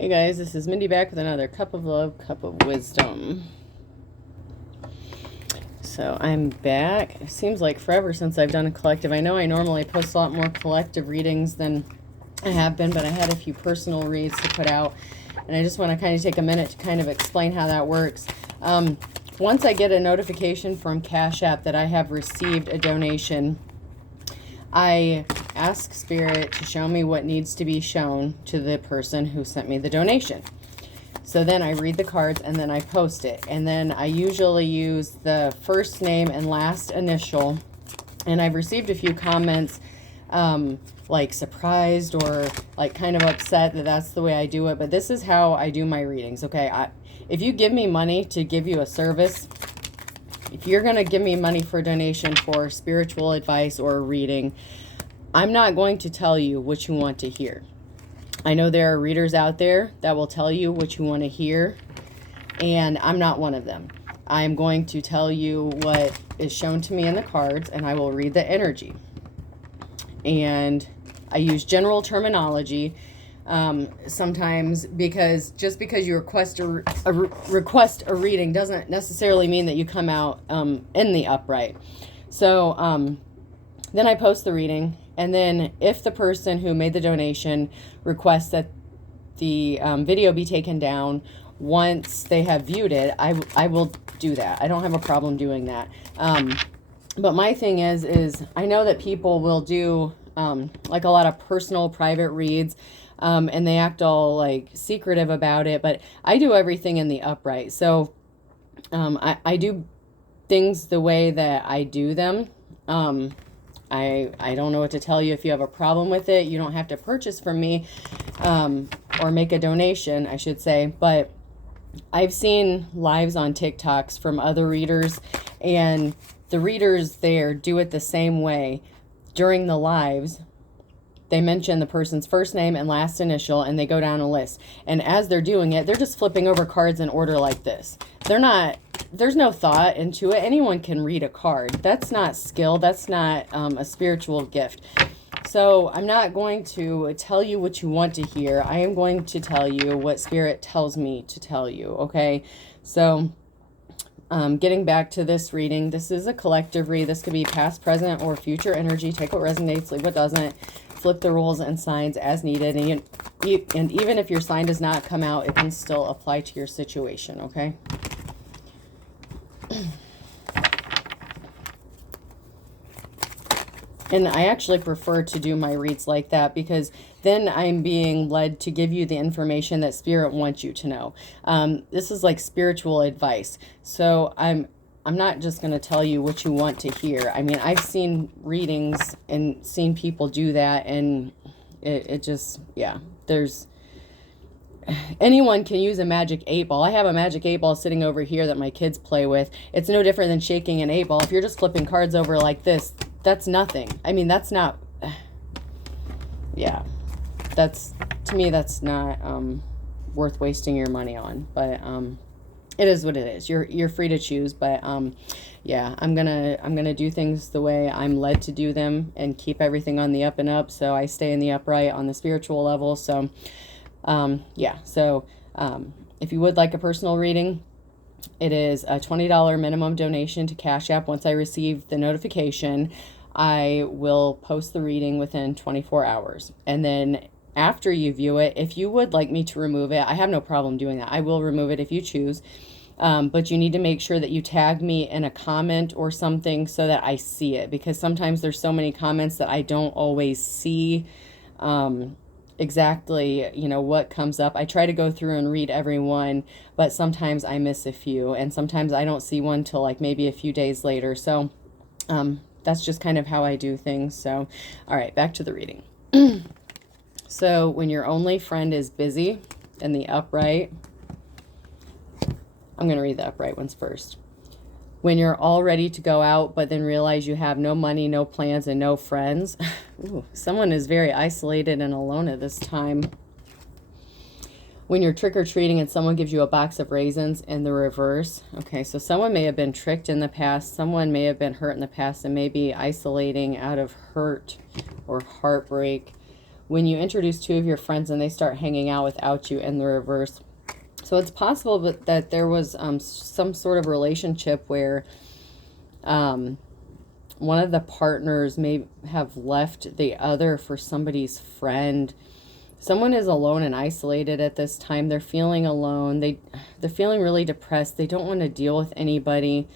Hey guys, this is Mindy back with another cup of love, cup of wisdom. So I'm back. It seems like forever since I've done a collective. I know I normally post a lot more collective readings than I have been, but I had a few personal reads to put out, and I just want to kind of take a minute to kind of explain how that works. Once I get a notification from Cash App that I have received a donation, I ask Spirit to show me what needs to be shown to the person who sent me the donation. So then I read the cards and then I post it. And then I usually use the first name and last initial. And I've received a few comments like surprised or like kind of upset that that's the way I do it. But this is how I do my readings, okay? If you give me money to give you a service, if you're going to give me money for a donation for spiritual advice or a reading, I'm not going to tell you what you want to hear. I know there are readers out there that will tell you what you want to hear, and I'm not one of them. I'm going to tell you what is shown to me in the cards, and I will read the energy. And I use general terminology sometimes, because just because you request a reading doesn't necessarily mean that you come out in the upright. So then I post the reading, and then if the person who made the donation requests that the video be taken down once they have viewed it, I will do that. I don't have a problem doing that. But my thing is I know that people will do like a lot of personal private reads, and they act all like secretive about it, but I do everything in the upright. So I do things the way that I do them. I don't know what to tell you. If you have a problem with it, you don't have to purchase from me, or make a donation, I should say. But I've seen lives on TikToks from other readers, and the readers there do it the same way. During the lives, they mention the person's first name and last initial, and they go down a list. And as they're doing it, they're just flipping over cards in order like this. There's no thought into it. Anyone can read a card. That's not skill. That's not a spiritual gift. So I'm not going to tell you what you want to hear. I am going to tell you what Spirit tells me to tell you, okay? So getting back to this reading, this is a collective read. This could be past, present, or future energy. Take what resonates, leave what doesn't. Flip the rules and signs as needed. And even if your sign does not come out, it can still apply to your situation, okay? And I actually prefer to do my reads like that, because then I'm being led to give you the information that Spirit wants you to know. This is like spiritual advice. So I'm not just going to tell you what you want to hear. I mean, I've seen readings and seen people do that, and it just, yeah, anyone can use a magic 8-ball. I have a magic 8-ball sitting over here that my kids play with. It's no different than shaking an 8-ball. If you're just flipping cards over like this, that's nothing. I mean, that's not, yeah, to me, that's not worth wasting your money on. But it is what it is. You're free to choose, but yeah, I'm gonna do things the way I'm led to do them and keep everything on the up and up, so I stay in the upright on the spiritual level. So yeah, so if you would like a personal reading, it is a $20 minimum donation to Cash App. Once I receive the notification, I will post the reading within 24 hours. And then after you view it, if you would like me to remove it, I have no problem doing that. I will remove it if you choose. But you need to make sure that you tag me in a comment or something so that I see it, because sometimes there's so many comments that I don't always see exactly, you know, what comes up. I try to go through and read every one, but sometimes I miss a few, and sometimes I don't see one till like maybe a few days later. So that's just kind of how I do things. So all right, back to the reading. So when your only friend is busy in the upright, I'm going to read the upright ones first. When you're all ready to go out, but then realize you have no money, no plans, and no friends. Ooh, someone is very isolated and alone at this time. When you're trick-or-treating and someone gives you a box of raisins in the reverse. Okay, so someone may have been tricked in the past. Someone may have been hurt in the past and may be isolating out of hurt or heartbreak. when you introduce two of your friends and they start hanging out without you in the reverse. So it's possible that there was some sort of relationship where one of the partners may have left the other for somebody's friend. Someone is alone and isolated at this time. They're feeling alone. They're feeling really depressed. They don't want to deal with anybody.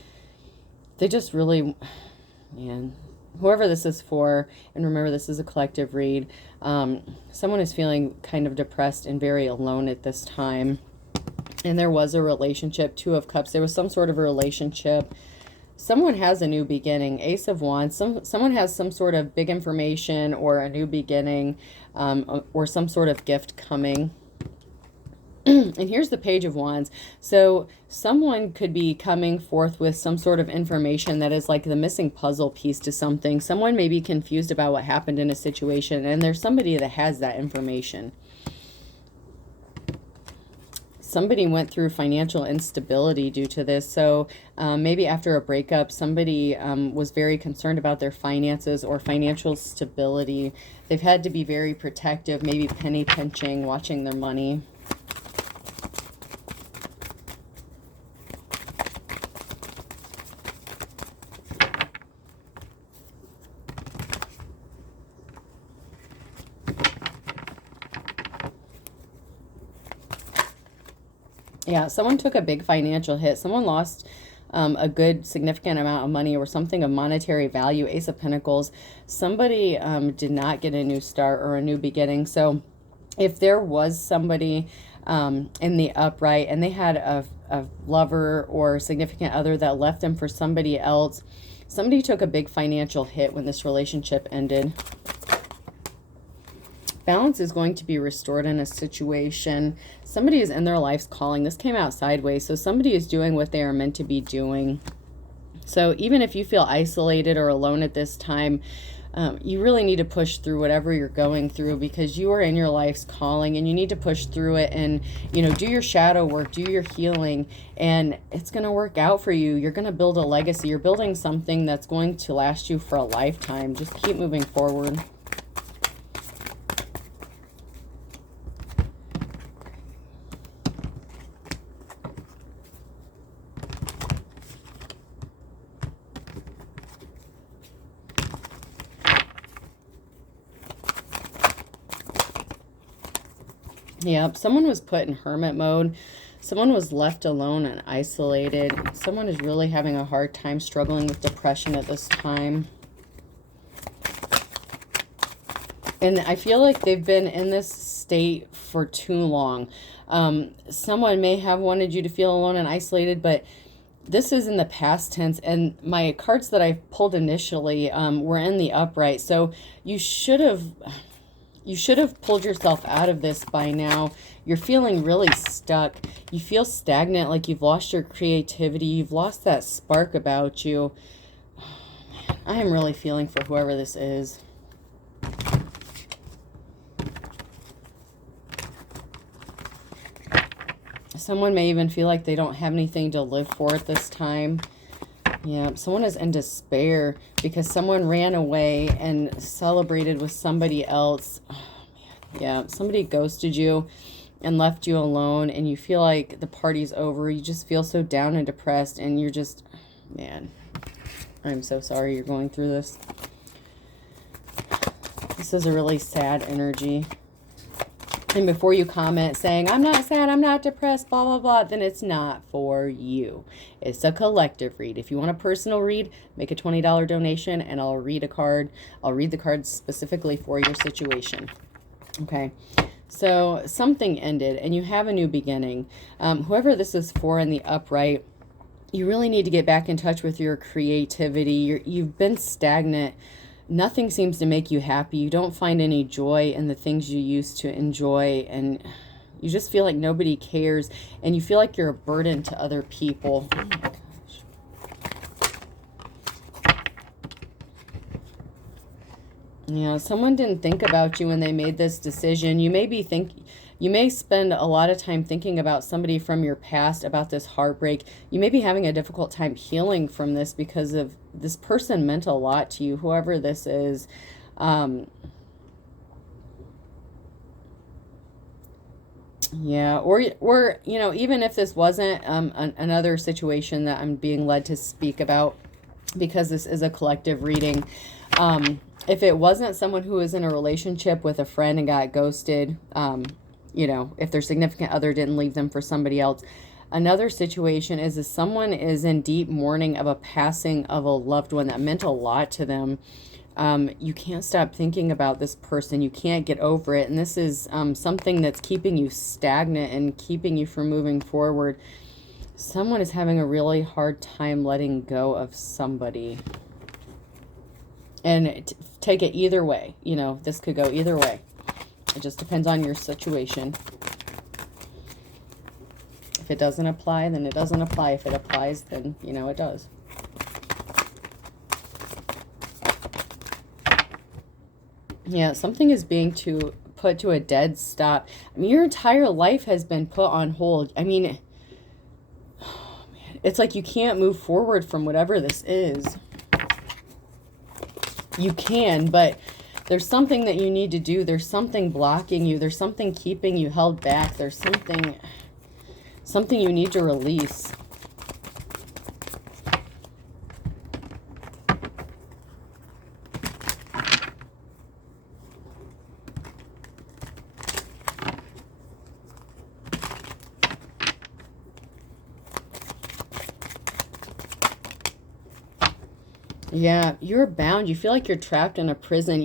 They just really, man, whoever this is for, and remember this is a collective read, someone is feeling kind of depressed and very alone at this time. And there was a relationship, Two of Cups. There was some sort of a relationship. Someone has a new beginning, Ace of Wands. Someone has some sort of big information or a new beginning, or some sort of gift coming. And here's the Page of Wands. So someone could be coming forth with some sort of information that is like the missing puzzle piece to something. Someone may be confused about what happened in a situation, and there's somebody that has that information. Somebody went through financial instability due to this. So maybe after a breakup, somebody was very concerned about their finances or financial stability. They've had to be very protective, maybe penny pinching, watching their money. Yeah, someone took a big financial hit. Someone lost a good significant amount of money or something of monetary value. Ace of Pentacles. Somebody did not get a new start or a new beginning. So if there was somebody in the upright and they had a lover or significant other that left them for somebody else, somebody took a big financial hit when this relationship ended. Balance is going to be restored in a situation. Somebody is in their life's calling. This came out sideways. So somebody is doing what they are meant to be doing. So even if you feel isolated or alone at this time, you really need to push through whatever you're going through, because you are in your life's calling and you need to push through it and, you know, do your shadow work, do your healing, and it's going to work out for you. You're going to build a legacy. You're building something that's going to last you for a lifetime. Just keep moving forward. Yep, someone was put in hermit mode. Someone was left alone and isolated. Someone is really having a hard time struggling with depression at this time. And I feel like they've been in this state for too long. Someone may have wanted you to feel alone and isolated, but this is in the past tense, and my cards that I pulled initially were in the upright. So you should have pulled yourself out of this by now. You're feeling really stuck. You feel stagnant, like you've lost your creativity. You've lost that spark about you. Oh, man, I am really feeling for whoever this is. Someone may even feel like they don't have anything to live for at this time. Yeah, someone is in despair because someone ran away and celebrated with somebody else. Oh, man. Yeah, somebody ghosted you and left you alone, and you feel like the party's over. You just feel so down and depressed, and you're just, man, I'm so sorry you're going through this. This is a really sad energy. And before you comment saying, I'm not sad, I'm not depressed, blah, blah, blah, then it's not for you. It's a collective read. If you want a personal read, make a $20 donation and I'll read a card. I'll read the cards specifically for your situation. Okay. So something ended and you have a new beginning. Whoever this is for in the upright, you really need to get back in touch with your creativity. You've been stagnant. Nothing seems to make you happy. You don't find any joy in the things you used to enjoy, and you just feel like nobody cares, and you feel like you're a burden to other people. Oh my gosh. Yeah, someone didn't think about you when they made this decision. You may spend a lot of time thinking about somebody from your past, about this heartbreak. You may be having a difficult time healing from this because of this person meant a lot to you, whoever this is. Yeah, or you know, even if this wasn't another situation that I'm being led to speak about, because this is a collective reading, if it wasn't someone who was in a relationship with a friend and got ghosted, you know, if their significant other didn't leave them for somebody else, another situation is if someone is in deep mourning of a passing of a loved one that meant a lot to them. You can't stop thinking about this person. You can't get over it. And this is something that's keeping you stagnant and keeping you from moving forward. Someone is having a really hard time letting go of somebody. And take it either way. You know, this could go either way. It just depends on your situation. If it doesn't apply, then it doesn't apply. If it applies, then, you know, it does. Yeah, something is being put to a dead stop. I mean, your entire life has been put on hold. I mean, oh man, it's like you can't move forward from whatever this is. You can, but there's something that you need to do. There's something blocking you. There's something keeping you held back. There's something you need to release. Yeah, you're bound. You feel like you're trapped in a prison.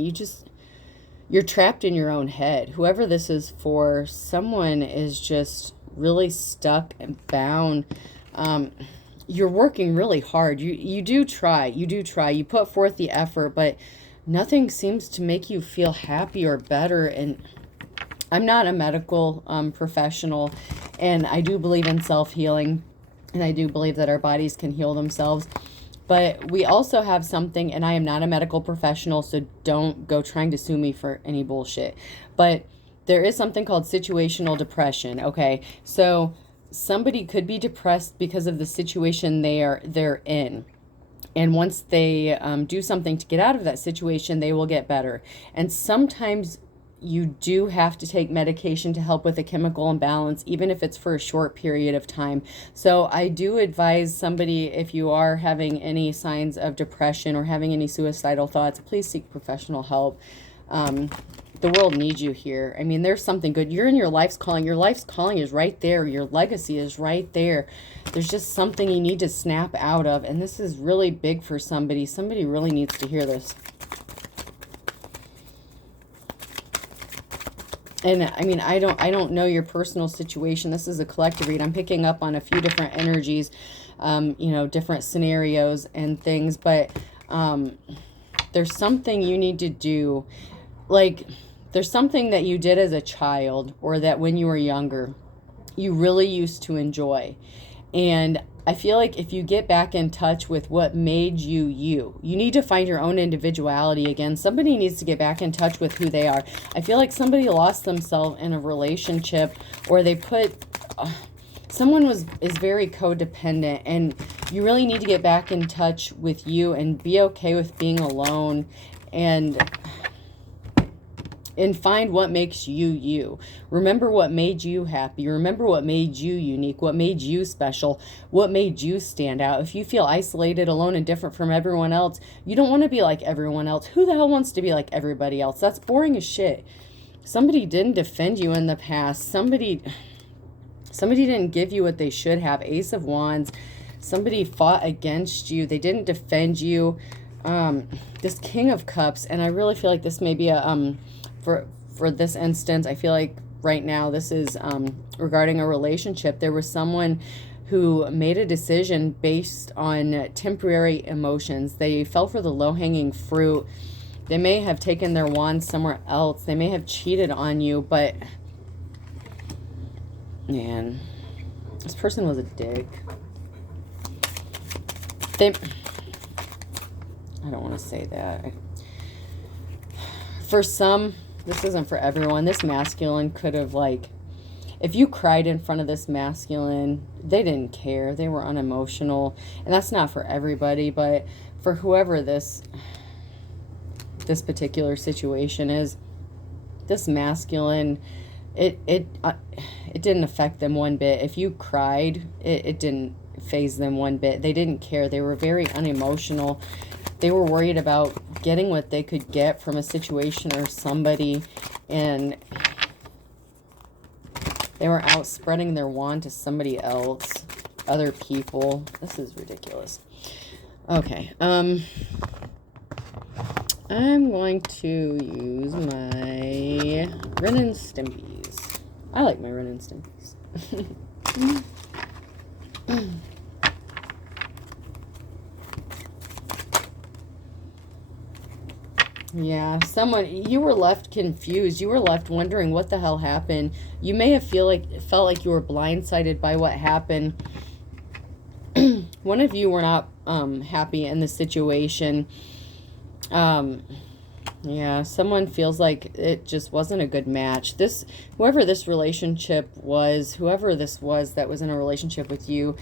You're trapped in your own head. Whoever this is for, someone is just really stuck and bound. You're working really hard. You do try. You put forth the effort, but nothing seems to make you feel happy or better. And I'm not a medical professional, and I do believe in self-healing, and I do believe that our bodies can heal themselves. But we also have something, and I am not a medical professional, so don't go trying to sue me for any bullshit. But there is something called situational depression, okay? So somebody could be depressed because of the situation they're in. And once they do something to get out of that situation, they will get better. And sometimes you do have to take medication to help with a chemical imbalance, even if it's for a short period of time. So I do advise somebody, if you are having any signs of depression or having any suicidal thoughts, please seek professional help. The world needs you here. I mean, there's something good. You're in your life's calling. Your life's calling is right there. Your legacy is right there. There's just something you need to snap out of. And this is really big for somebody. Somebody really needs to hear this. And I mean, I don't know your personal situation. This is a collective read. I'm picking up on a few different energies, you know, different scenarios and things, but there's something you need to do. Like, there's something that you did as a child, or that when you were younger, you really used to enjoy. And I feel like if you get back in touch with what made you you need to find your own individuality again. Somebody needs to get back in touch with who they are. I feel like somebody lost themselves in a relationship, or they put someone is very codependent, and you really need to get back in touch with you and be okay with being alone, and find what makes you you. Remember what made you happy. Remember what made you unique, what made you special, what made you stand out. If you feel isolated, alone, and different from everyone else, you don't want to be like everyone else. Who the hell wants to be like everybody else? That's boring as shit. Somebody didn't defend you in the past. Somebody didn't give you what they should have. Ace of Wands. Somebody fought against you. They didn't defend you. This King of Cups, and I really feel like this may be a for this instance, I feel like right now this is regarding a relationship. There was someone who made a decision based on temporary emotions. They fell for the low-hanging fruit. They may have taken their wand somewhere else. They may have cheated on you, but man, this person was a dick. I don't want to say that. For some, this isn't for everyone. This masculine could have, like, if you cried in front of this masculine, they didn't care. They were unemotional. And that's not for everybody, but for whoever this particular situation is, this masculine it didn't affect them one bit. If you cried, it didn't faze them one bit. They didn't care. They were very unemotional. They were worried about getting what they could get from a situation or somebody, and they were out spreading their wand to somebody else, other people. This is ridiculous. Okay, I'm going to use my Ren and Stimpies. I like my Ren and Stimpies. Yeah, you were left confused. You were left wondering what the hell happened. You may have felt like you were blindsided by what happened. One of you were not happy in the situation. Yeah, someone feels like it just wasn't a good match. Whoever this relationship was, whoever this was that was in a relationship with you,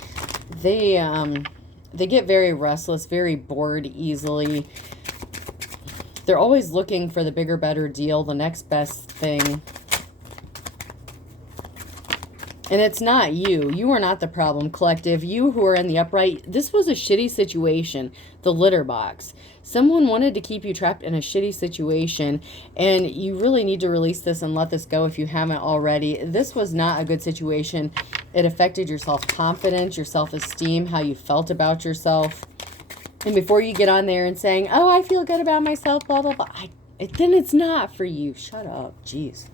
they get very restless, very bored easily. They're always looking for the bigger, better deal, the next best thing. And it's not you. You are not the problem, collective. You who are in the upright, this was a shitty situation, the litter box. Someone wanted to keep you trapped in a shitty situation, and you really need to release this and let this go if you haven't already. This was not a good situation. It affected your self-confidence, your self-esteem, how you felt about yourself. And before you get on there and saying, oh, I feel good about myself, blah, blah, blah, then it's not for you. Shut up. Jeez.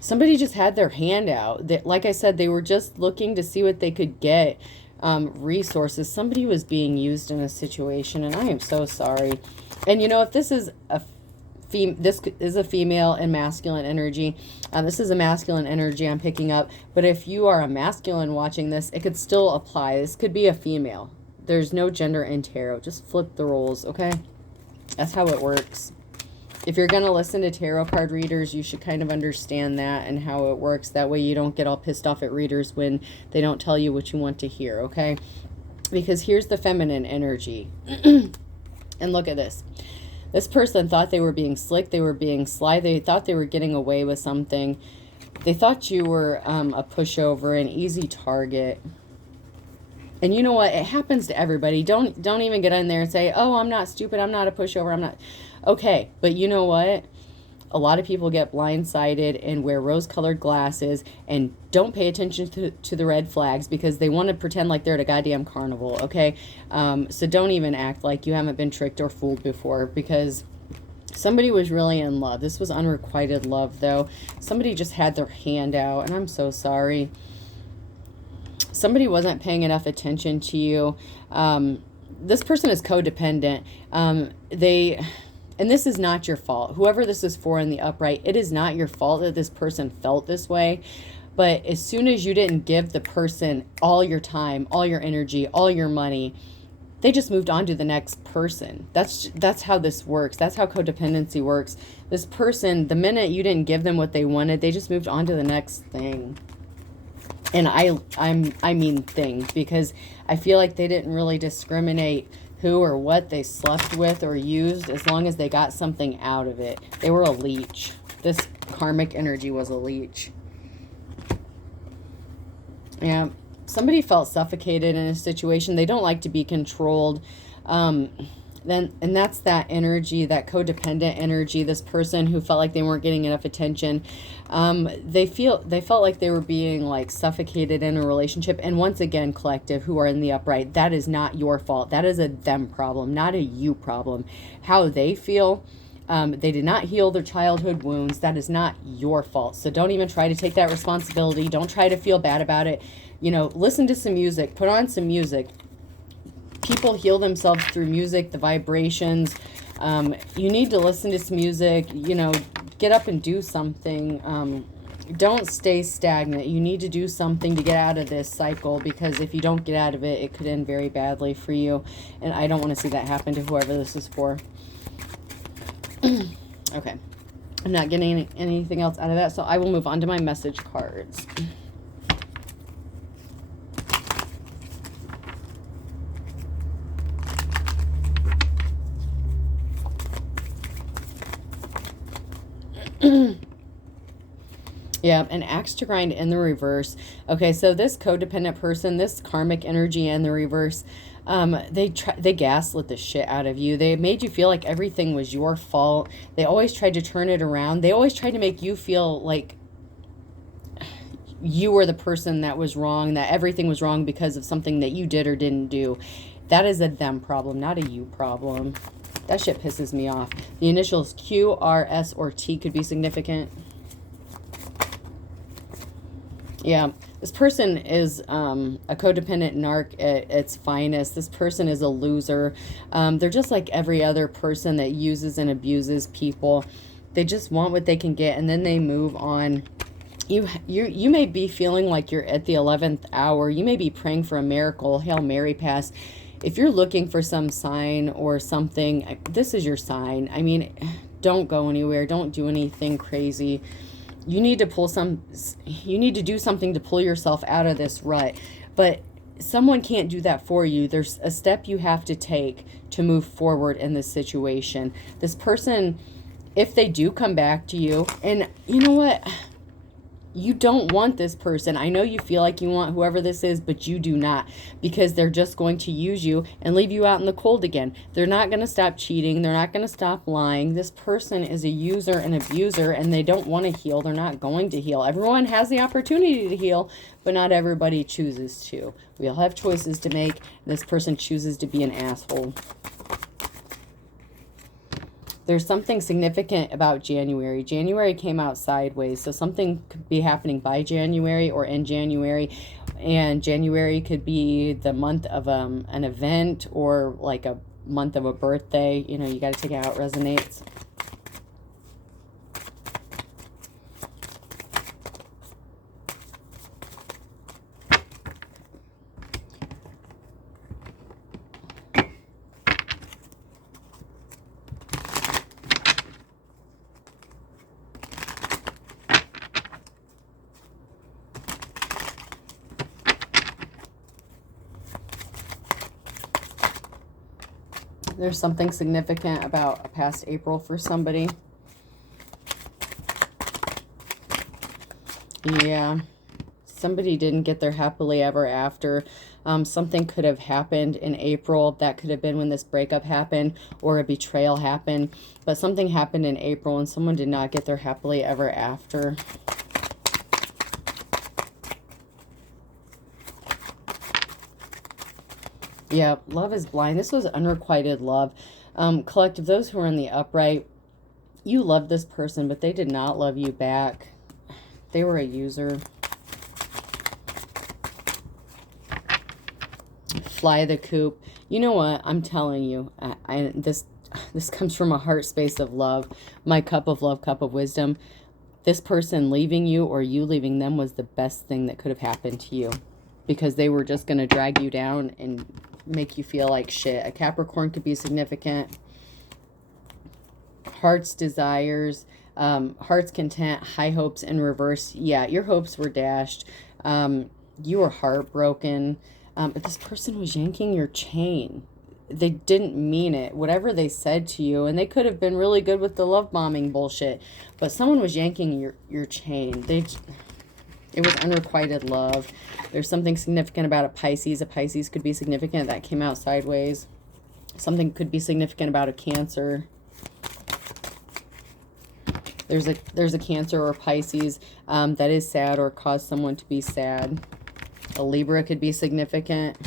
Somebody just had their hand out. Like I said, they were just looking to see what they could get, resources. Somebody was being used in a situation, and I am so sorry. And, you know, if this is this is a female and masculine energy. This is a masculine energy I'm picking up. But if you are a masculine watching this, it could still apply. This could be a female. There's no gender in tarot. Just flip the roles, okay? That's how it works. If you're going to listen to tarot card readers, you should kind of understand that and how it works. That way you don't get all pissed off at readers when they don't tell you what you want to hear, okay? Because here's the feminine energy. And look at this. This person thought they were being slick. They were being sly. They thought they were getting away with something. They thought you were a pushover, an easy target. And you know what? It happens to everybody. Don't even get in there and say, oh, I'm not stupid. I'm not a pushover. I'm not. Okay, but you know what? A lot of people get blindsided and wear rose-colored glasses and don't pay attention to the red flags because they want to pretend like they're at a goddamn carnival, okay? So don't even act like you haven't been tricked or fooled before, because somebody was really in love. This was unrequited love, though. Somebody just had their hand out, and I'm so sorry. Somebody wasn't paying enough attention to you. This person is codependent. And this is not your fault. Whoever this is for in the upright, it is not your fault that this person felt this way. But as soon as you didn't give the person all your time, all your energy, all your money, they just moved on to the next person. That's how this works. That's how codependency works. This person, the minute you didn't give them what they wanted, they just moved on to the next thing. And I mean thing, because I feel like they didn't really discriminate who or what they slept with or used, as long as they got something out of it. They were a leech. This karmic energy was a leech. Yeah, somebody felt suffocated in a situation. They don't like to be controlled. And that's that energy, that codependent energy. This person who felt like they weren't getting enough attention. They felt like they were being like suffocated in a relationship. And once again, collective, who are in the upright, that is not your fault. That is a them problem, not a you problem. How they feel, they did not heal their childhood wounds. That is not your fault. So don't even try to take that responsibility. Don't try to feel bad about it. You know, listen to some music, put on some music. People heal themselves through music, the vibrations. You need to listen to some music, you know, get up and do something. Don't stay stagnant. You need to do something to get out of this cycle, because if you don't get out of it, it could end very badly for you. And I don't want to see that happen to whoever this is for. Okay. I'm not getting anything else out of that, so I will move on to my message cards. Yeah, an axe to grind in the reverse. Okay, so this codependent person, this karmic energy in the reverse, they gaslit the shit out of you. They made you feel like everything was your fault. They always tried to turn it around. They always tried to make you feel like you were the person that was wrong, that everything was wrong because of something that you did or didn't do. That is a them problem, not a you problem. That shit pisses me off. The initials Q, R, S, or T could be significant. Yeah, this person is a codependent narc at its finest. This person is a loser. They're just like every other person that uses and abuses people. They just want what they can get, and then they move on. You may be feeling like you're at the 11th hour. You may be praying for a miracle, Hail Mary pass. If you're looking for some sign or something, this is your sign. I mean, don't go anywhere. Don't do anything crazy. You need to do something to pull yourself out of this rut. But someone can't do that for you. There's a step you have to take to move forward in this situation. This person, if they do come back to you, and you know what? You don't want this person. I know you feel like you want whoever this is, but you do not, because they're just going to use you and leave you out in the cold again. They're not going to stop cheating. They're not going to stop lying. This person is a user and abuser, and they don't want to heal. They're not going to heal. Everyone has the opportunity to heal, but not everybody chooses to. We all have choices to make. This person chooses to be an asshole. There's something significant about January. January came out sideways, so something could be happening by January or in January. And January could be the month of an event or like a month of a birthday. You know, you got to take it how it resonates. There's something significant about a past April for somebody. Yeah. Somebody didn't get their happily ever after. Something could have happened in April. That could have been when this breakup happened or a betrayal happened. But something happened in April and someone did not get their happily ever after. Yeah, love is blind. This was unrequited love. Collective, those who are in the upright, you loved this person, but they did not love you back. They were a user. Fly the coop. You know what? I'm telling you, this comes from a heart space of love. My cup of love, cup of wisdom. This person leaving you or you leaving them was the best thing that could have happened to you, because they were just going to drag you down and make you feel like shit. A Capricorn could be significant. Heart's desires, heart's content, high hopes in reverse. Yeah, your hopes were dashed. You were heartbroken. But this person was yanking your chain. They didn't mean it. Whatever they said to you, and they could have been really good with the love bombing bullshit, but someone was yanking your chain. It was unrequited love. There's something significant about a Pisces. A Pisces could be significant. That came out sideways. Something could be significant about a Cancer. There's a Cancer or Pisces that is sad or caused someone to be sad. A Libra could be significant.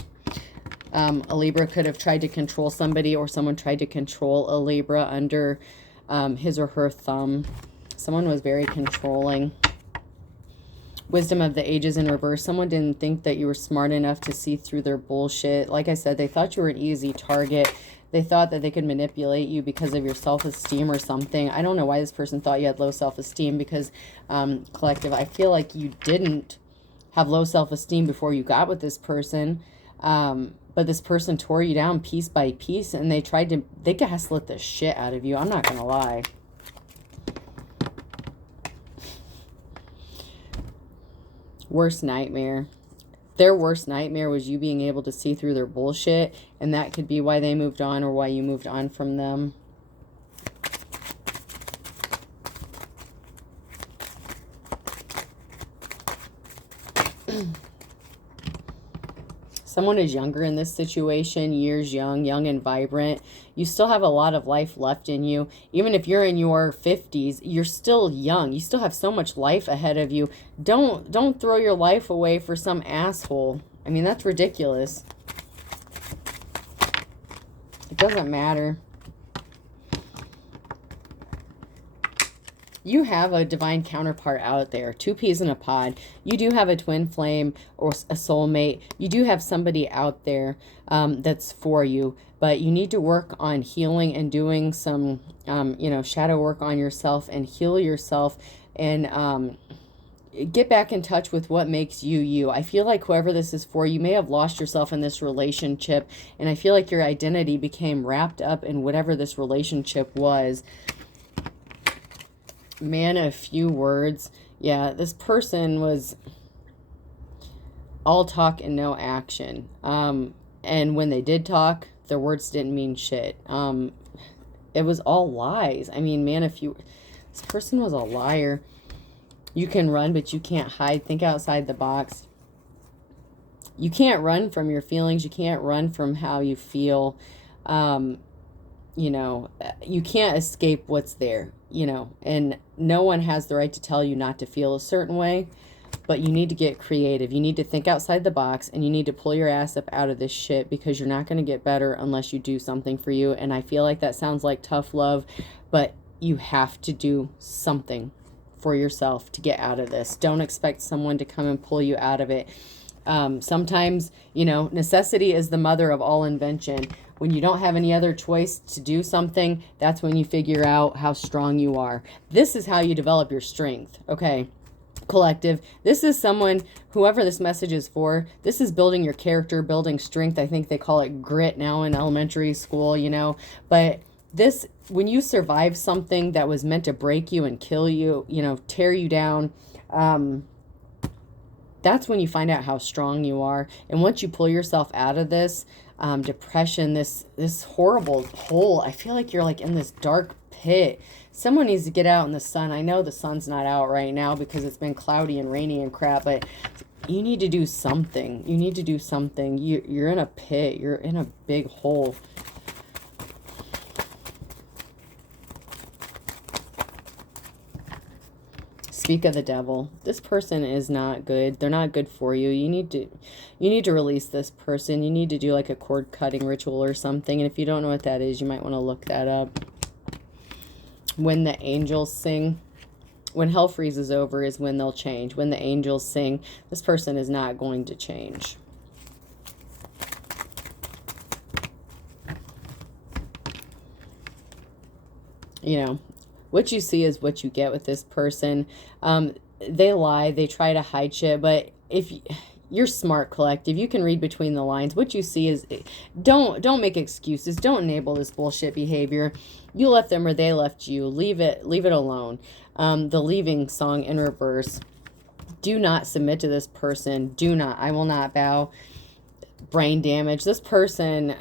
A Libra could have tried to control somebody, or someone tried to control a Libra under his or her thumb. Someone was very controlling. Wisdom of the ages in reverse. Someone didn't think that you were smart enough to see through their bullshit. Like I said, they thought you were an easy target. They thought that they could manipulate you because of your self-esteem or something. I don't know why this person thought you had low self-esteem, because collective, I feel like you didn't have low self-esteem before you got with this person. But this person tore you down piece by piece, and they gaslit the shit out of you. I'm not going to lie. Worst nightmare. Their worst nightmare was you being able to see through their bullshit, and that could be why they moved on or why you moved on from them. Someone is younger in this situation, years young and vibrant. You still have a lot of life left in you. Even if you're in your 50s, you're still young. You still have so much life ahead of you. Don't throw your life away for some asshole. I mean, that's ridiculous. It doesn't matter. You have a divine counterpart out there. 2 peas in a pod. You do have a twin flame or a soulmate. You do have somebody out there that's for you. But you need to work on healing and doing some, you know, shadow work on yourself and heal yourself and get back in touch with what makes you you. I feel like whoever this is for, you may have lost yourself in this relationship. And I feel like your identity became wrapped up in whatever this relationship was. Man, a few words. Yeah, this person was all talk and no action. And when they did talk, their words didn't mean shit. It was all lies. I mean, man, this person was a liar. You can run, but you can't hide. Think outside the box. You can't run from your feelings. You can't run from how you feel. You know, you can't escape what's there, you know, and no one has the right to tell you not to feel a certain way, but you need to get creative. You need to think outside the box, and you need to pull your ass up out of this shit, because you're not going to get better unless you do something for you. And I feel like that sounds like tough love, but you have to do something for yourself to get out of this. Don't expect someone to come and pull you out of it. Sometimes, you know, necessity is the mother of all invention. When you don't have any other choice to do something, that's when you figure out how strong you are. This is how you develop your strength, okay? Collective, this is someone, whoever this message is for, this is building your character, building strength. I think they call it grit now in elementary school, you know. But this, when you survive something that was meant to break you and kill you, you know, tear you down, that's when you find out how strong you are. And once you pull yourself out of this depression, this horrible hole, I feel like you're like in this dark pit. Someone needs to get out in the sun. I know the sun's not out right now because it's been cloudy and rainy and crap, but you need to do something. You need to do something. You're in a pit. You're in a big hole. Speak of the devil. This person is not good. They're not good for you. You need to release this person. You need to do like a cord cutting ritual or something. And if you don't know what that is, you might want to look that up. When the angels sing, when hell freezes over is when they'll change. When the angels sing, this person is not going to change. You know, what you see is what you get with this person. They lie, they try to hide shit, but if you're smart, collective, you can read between the lines. What you see is, don't make excuses. Don't enable this bullshit behavior. You left them or they left you. Leave it alone. The leaving song in reverse. Do not submit to this person. Do not. I will not bow. Brain damage. This person,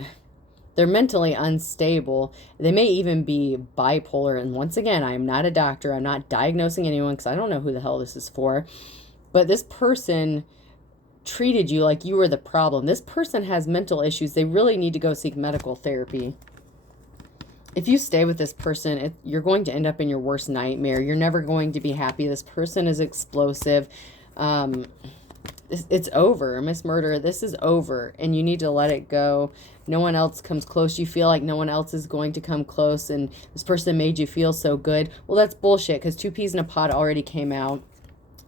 they're mentally unstable. They may even be bipolar. And once again, I am not a doctor. I'm not diagnosing anyone because I don't know who the hell this is for. But this person treated you like you were the problem. This person has mental issues. They really need to go seek medical therapy. If you stay with this person, you're going to end up in your worst nightmare. You're never going to be happy. This person is explosive. It's over. Miss Murder, this is over. And you need to let it go. No one else comes close. You feel like no one else is going to come close. And this person made you feel so good. Well, that's bullshit, because 2 peas in a pod already came out.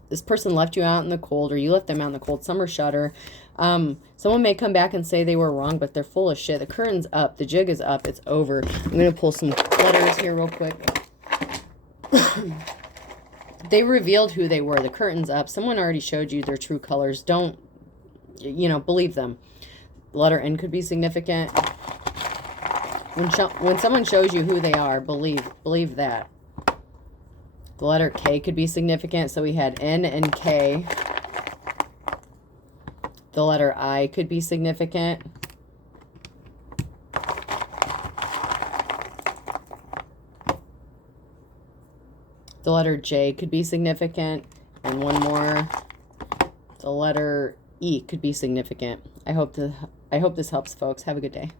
This person left you out in the cold, or you left them out in the cold. Some are shutter. Someone may come back and say they were wrong, but they're full of shit. The curtain's up. The jig is up. It's over. I'm going to pull some letters here real quick. They revealed who they were. The curtain's up. Someone already showed you their true colors. Don't, believe them. The letter N could be significant. When someone shows you who they are, believe that. The letter K could be significant. So we had N and K. The letter I could be significant. The letter J could be significant. And one more. The letter E could be significant. I hope this helps, folks. Have a good day.